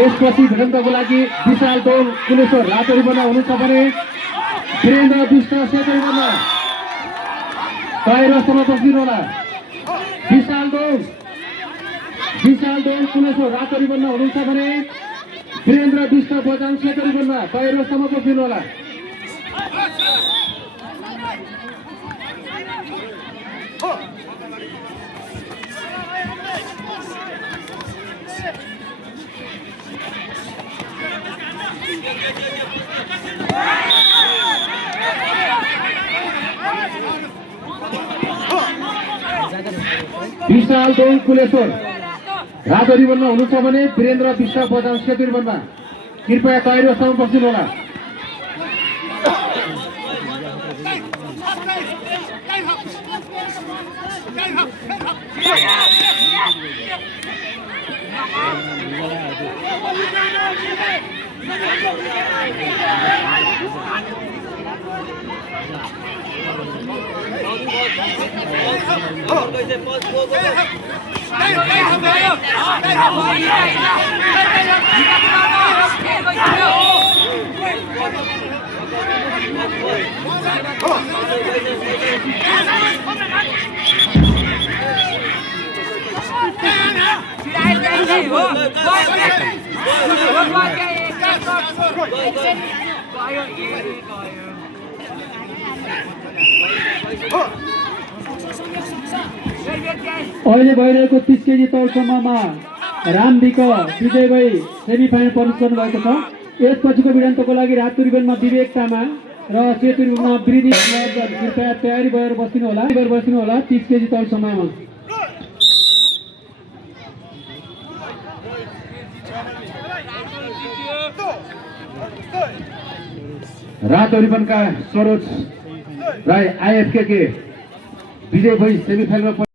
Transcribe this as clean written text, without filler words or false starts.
यसपछि भिडन्तको लागि विशाल टोल कुलेश्वर रातो रिबनमा हुनुहुन्छ भने वीरेन्द्र विष्ट सेतो रिबनमा तयार समाप्त होला। विशाल टोल कुलेश्वर रातो रिबनमा हुनुहुन्छ भने वीरेन्द्र विष्ट बजाङ सेतो रिबनमा तयार समाप्त होला। विशाल टोल कुलेश्वर रातो रिबनमा हुनुहुन्छ भने वीरेन्द्र विष्ट बजाङ सेतो रिबनमा कृपया तयारी अवस्थामा बस्दिनु होला। अहिले भइरहेको 30 केजी तौलसम्ममा रामविक विजय भई सेमी फाइनल प्रवेश गर्नुभएको छ। यसपछिको भिडन्तको लागि रातो रिबनमा विवेक तामा र सेतो रिबनमा वृद्धि कृपया तयारी भएर बस्दिनु होला। 30 केजी तौलसम्ममा रातो रिबनका सरोज राई आईएफके विजय भई सेमी फाइनलमा